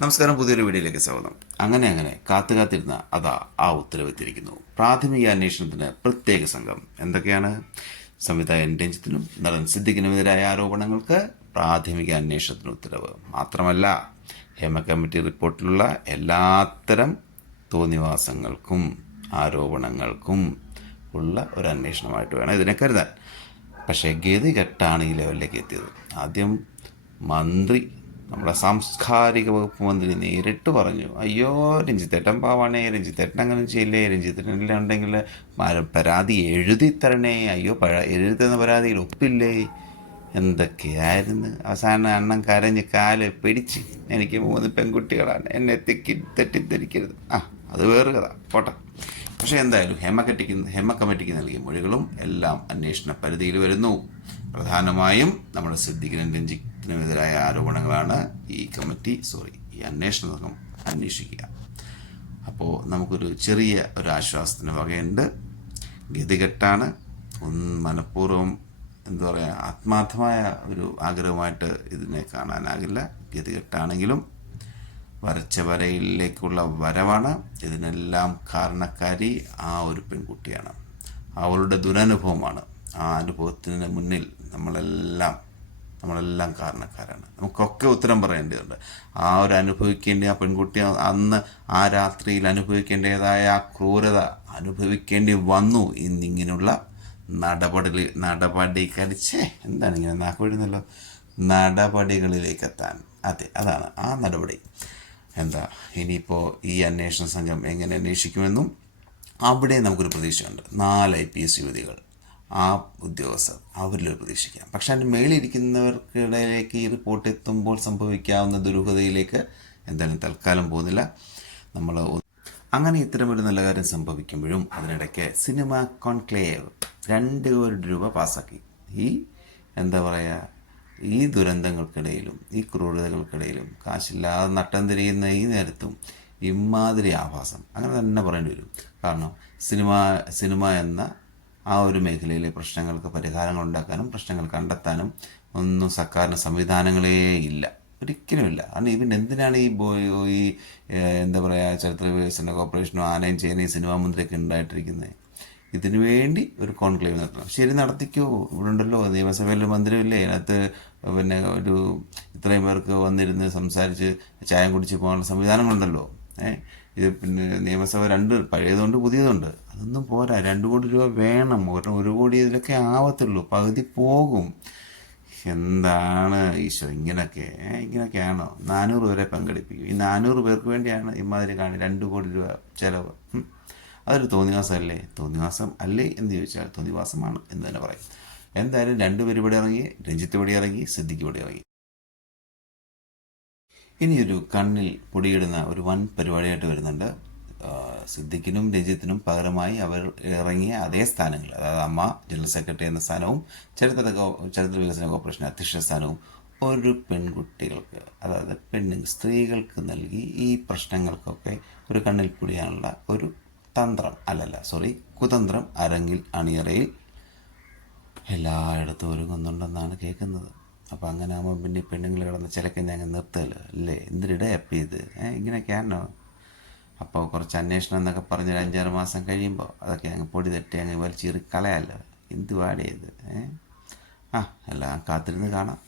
നമസ്കാരം, പുതിയൊരു വീഡിയോയിലേക്ക് സ്വാഗതം. അങ്ങനെ കാത്തിരുന്ന അതാ ആ ഉത്തരവെത്തിയിരിക്കുന്നു. പ്രാഥമിക അന്വേഷണത്തിന് പ്രത്യേക സംഘം. എന്തൊക്കെയാണ്? സംവിധായകൻ രഞ്ജിത്തിനും നടൻ സിദ്ദിഖിനുമെതിരായ ആരോപണങ്ങൾക്ക് പ്രാഥമിക അന്വേഷണത്തിന് ഉത്തരവ്. മാത്രമല്ല, ഹേമ കമ്മിറ്റി റിപ്പോർട്ടിലുള്ള എല്ലാത്തരം തോന്നിവാസങ്ങൾക്കും ആരോപണങ്ങൾക്കും ഉള്ള ഒരു അന്വേഷണമായിട്ട് വേണം ഇതിനെ കരുതാൻ. പക്ഷേ ഗതികെട്ടാണ് ഈ ലെവലിലേക്ക് എത്തിയത്. ആദ്യം മന്ത്രി, നമ്മുടെ സാംസ്കാരിക വകുപ്പ് മന്ത്രി നേരിട്ട് പറഞ്ഞു, അയ്യോ രഞ്ജിത്തേട്ടൻ പാവാണേ, രഞ്ജിത്തേട്ടൻ അങ്ങനെ ചെയ്യില്ലേ, രഞ്ജിത്തേട്ടൻ ഉണ്ടെങ്കിൽ പരാതി എഴുതി തരണേ, അയ്യോ എഴുതുന്ന പരാതിയിൽ ഒപ്പില്ലേ, എന്തൊക്കെയായിരുന്നു. അവസാനം അണ്ണൻ കരഞ്ഞ് കാല് പിടിച്ച്, എനിക്ക് 3 പെൺകുട്ടികളാണ്, എന്നെ തെറ്റിദ്ധരിക്കരുത്. അത് വേറെ കഥ, പോട്ടെ. പക്ഷേ എന്തായാലും ഹേമ കമ്മിറ്റിക്ക് നൽകിയ മൊഴികളും എല്ലാം അന്വേഷണ പരിധിയിൽ വരുന്നു. പ്രധാനമായും നമ്മുടെ സിദ്ദിഖിനും രഞ്ജിത്തിനുമെതിരായ ആരോപണങ്ങളാണ് ഈ അന്വേഷണ സംഘം അന്വേഷിക്കുക. അപ്പോൾ നമുക്കൊരു ചെറിയ ഒരു ആശ്വാസത്തിന് വകയുണ്ട്. ഗതികെട്ടാണ്. മനഃപൂർവ്വം എന്താ പറയുക, ആത്മാർത്ഥമായ ഒരു ആഗ്രഹമായിട്ട് ഇതിനെ കാണാനാകില്ല. ഗതികെട്ടാണെങ്കിലും വരച്ച വരയിലേക്കുള്ള വരവാണ്. ഇതിനെല്ലാം കാരണക്കാരി ആ ഒരു പെൺകുട്ടിയാണ്. അവളുടെ ദുരനുഭവമാണ്. ആ അനുഭവത്തിന് മുന്നിൽ നമ്മളെല്ലാം കാരണക്കാരാണ്. നമുക്കൊക്കെ ഉത്തരം പറയേണ്ടതുണ്ട്. ആ ഒരു ആ പെൺകുട്ടി അന്ന് ആ രാത്രിയിൽ അനുഭവിക്കേണ്ടതായ ആ ക്രൂരത അനുഭവിക്കേണ്ടി വന്നു. ഇന്നിങ്ങനെയുള്ള എന്താണ് ഇങ്ങനെ നാക്ക് വീഴുന്നല്ലോ, നടപടികളിലേക്ക് എത്താൻ. അതാണ് ആ നടപടി. ഇനിയിപ്പോൾ ഈ അന്വേഷണ സംഘം എങ്ങനെ അന്വേഷിക്കുമെന്നും അവിടെ നമുക്കൊരു പ്രതീക്ഷയുണ്ട്. 4 IPS യുവതികൾ, ആ ഉദ്യോഗസ്ഥർ, അവരിലൊരു പ്രതീക്ഷിക്കാം. പക്ഷെ അതിന് മേളിലിരിക്കുന്നവർക്കിടയിലേക്ക് ഈ റിപ്പോർട്ട് എത്തുമ്പോൾ സംഭവിക്കാവുന്ന ദുരൂഹതയിലേക്ക് എന്തായാലും തൽക്കാലം പോകുന്നില്ല. അങ്ങനെ ഇത്തരമൊരു നല്ല കാര്യം സംഭവിക്കുമ്പോഴും അതിനിടയ്ക്ക് സിനിമ കോൺക്ലേവ് 2 കോടി രൂപ പാസ്സാക്കി. എന്താ പറയുക, ഈ ദുരന്തങ്ങൾക്കിടയിലും ഈ ക്രൂരതകൾക്കിടയിലും കാശില്ലാതെ നട്ടം തിരിയുന്ന ഈ നേരത്തും ഇമാതിരി ആഭാസം അങ്ങനെ തന്നെ പറയേണ്ടി വരും. കാരണം സിനിമ എന്ന ആ ഒരു മേഖലയിലെ പ്രശ്നങ്ങൾക്ക് പരിഹാരങ്ങൾ ഉണ്ടാക്കാനും പ്രശ്നങ്ങൾ കണ്ടെത്താനും ഒന്നും സർക്കാരിന് സംവിധാനങ്ങളേ ഇല്ല, ഒരിക്കലുമില്ല. കാരണം ഇവൻ എന്തിനാണ് ഈ എന്താ പറയുക, ചരിത്ര വികസന കോർപ്പറേഷനോ ആനയും ചെയ്യുന്ന ഈ സിനിമാ മന്ത്രിയൊക്കെ ഉണ്ടായിട്ടിരിക്കുന്നത്? ഇതിനു വേണ്ടി ഒരു കോൺക്ലേവ് നടത്തണം. ശരി, നടത്തിക്കോ. ഇവിടെ ഉണ്ടല്ലോ നിയമസഭയിൽ മന്ത്രിയില്ലേ, അതിനകത്ത് ഒരു ഇത്രയും പേർക്ക് വന്നിരുന്ന് സംസാരിച്ച് ചായം കുടിച്ച് പോകാനുള്ള സംവിധാനങ്ങളുണ്ടല്ലോ. ഇത് നിയമസഭ 2 പഴയതുകൊണ്ട് പുതിയതുണ്ട്. അതൊന്നും പോരാ, 2 കോടി രൂപ വേണം. 1 കോടി ഇതിലൊക്കെ ആവത്തുള്ളൂ, പകുതി പോകും. എന്താണ് ഈശോ ഇങ്ങനെയൊക്കെയാണോ? 400 പേരെ പങ്കെടുപ്പിക്കും. ഈ 400 പേർക്ക് വേണ്ടിയാണ് ഇമാതിരി 2 കോടി രൂപ ചിലവ്. അതൊരു തോന്നിവാസമല്ലേ? തോന്നിവാസം അല്ലേ എന്ന് ചോദിച്ചാൽ തോന്നിവാസമാണ് എന്ന് തന്നെ പറയും. എന്തായാലും 2 പേര് ഇവിടെ ഇറങ്ങി, രഞ്ജിത്ത് ഇവിടെ ഇറങ്ങി, സിദ്ദിഖ് ഇവിടെ ഇറങ്ങി. ഇനിയൊരു കണ്ണിൽ പൊടിയിടുന്ന ഒരു വൻ പരിപാടിയായിട്ട് വരുന്നുണ്ട്. സിദ്ദിഖിനും രഞ്ജിത്തിനും പകരമായി അവർ ഇറങ്ങിയ അതേ സ്ഥാനങ്ങൾ, അതായത് അമ്മ ജനറൽ സെക്രട്ടറി എന്ന സ്ഥാനവും ചരിത്ര വികസന കോർപ്പറേഷൻ അധ്യക്ഷ സ്ഥാനവും ഒരു പെൺകുട്ടികൾക്ക്, അതായത് സ്ത്രീകൾക്ക് നൽകി ഈ പ്രശ്നങ്ങൾക്കൊക്കെ ഒരു കണ്ണിൽ പൊടിയാനുള്ള ഒരു കുതന്ത്രം അണിയറയിൽ എല്ലായിടത്തും ഒരുങ്ങുന്നുണ്ടെന്നാണ് കേൾക്കുന്നത്. അപ്പോൾ അങ്ങനെ ആകുമ്പോൾ പിന്നെ പെണ്ണുങ്ങൾ കിടന്ന് ചിലക്കന്നെ അങ്ങ് നിർത്തല്ലോ അല്ലേ? എന്തിനിടയപ്പം ഇത് ഇങ്ങനെയൊക്കെയാണോ? അപ്പോൾ കുറച്ച് അന്വേഷണം എന്നൊക്കെ പറഞ്ഞ് 5-6 മാസം കഴിയുമ്പോൾ അതൊക്കെ അങ്ങ് പൊടി തട്ടി അങ്ങ് വലിച്ചീറി കളയാമല്ലോ. എന്ത് പാടിയത്? എല്ലാം കാത്തിരുന്ന് കാണാം.